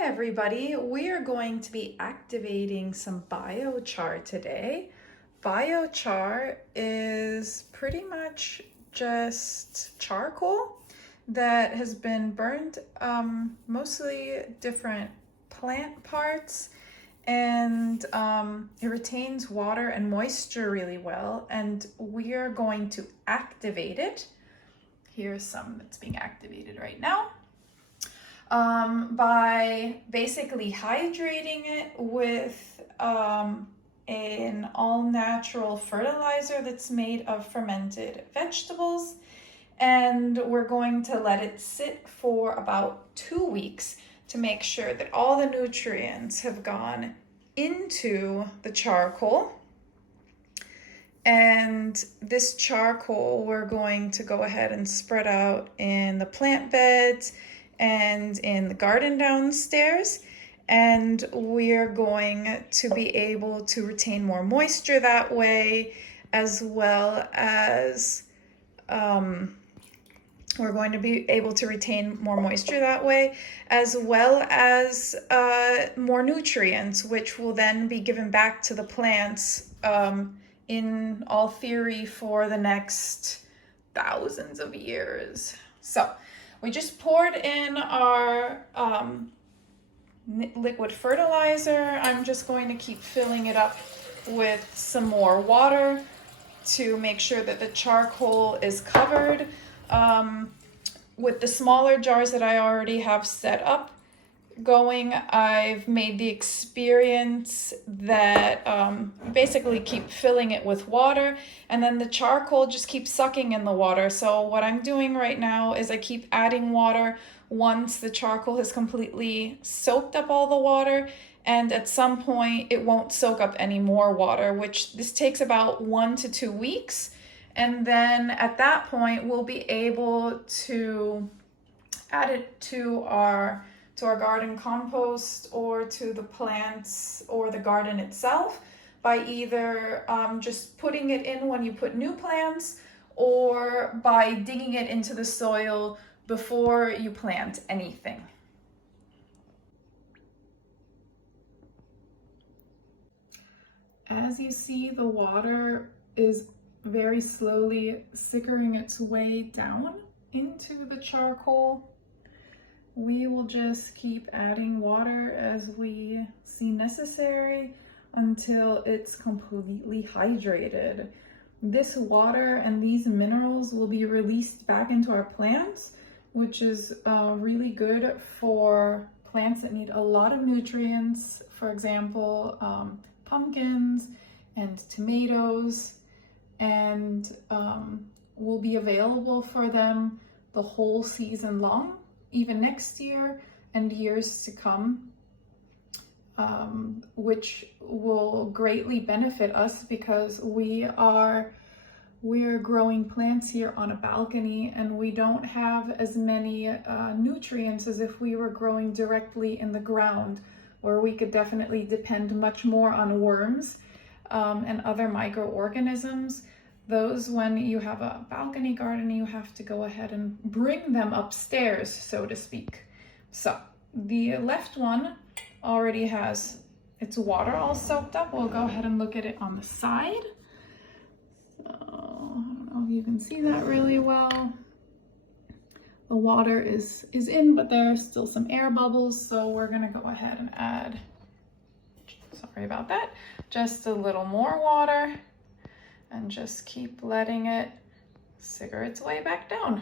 Hi everybody, we are going to be activating some biochar today. Biochar is pretty much just charcoal that has been burned, mostly different plant parts, and it retains water and moisture really well, and we are going to activate it. Here's some that's being activated right now. By basically hydrating it with an all-natural fertilizer that's made of fermented vegetables. And we're going to let it sit for about 2 weeks to make sure that all the nutrients have gone into the charcoal. And this charcoal we're going to go ahead and spread out in the plant beds and in the garden downstairs, and we're going to be able to retain more moisture that way, as well as we're going to be able to retain more moisture that way, as well as more nutrients, which will then be given back to the plants in all theory for the next thousands of years. So we just poured in our liquid fertilizer. I'm just going to keep filling it up with some more water to make sure that the charcoal is covered. With the smaller jars that I already have set up going, I've made the experience that basically keep filling it with water, and then the charcoal just keeps sucking in the water. So what I'm doing right now is I keep adding water once the charcoal has completely soaked up all the water, and at some point it won't soak up any more water, which this takes about 1 to 2 weeks. And then at that point we'll be able to add it to our garden compost or to the plants or the garden itself by either just putting it in when you put new plants, or by digging it into the soil before you plant anything. As you see, the water is very slowly sickering its way down into the charcoal. We will just keep adding water as we see necessary until it's completely hydrated. This water and these minerals will be released back into our plants, which is really good for plants that need a lot of nutrients. For example, pumpkins and tomatoes, and will be available for them the whole season long, even next year and years to come, which will greatly benefit us because we are growing plants here on a balcony, and we don't have as many nutrients as if we were growing directly in the ground, where we could definitely depend much more on worms and other microorganisms. Those, when you have a balcony garden, you have to go ahead and bring them upstairs, so to speak. So the left one already has its water all soaked up. We'll go ahead and look at it on the side. So I don't know if you can see that really well. The water is in, but there are still some air bubbles, so we're gonna go ahead and add, sorry about that, just a little more water, and just keep letting it sicker its way back down.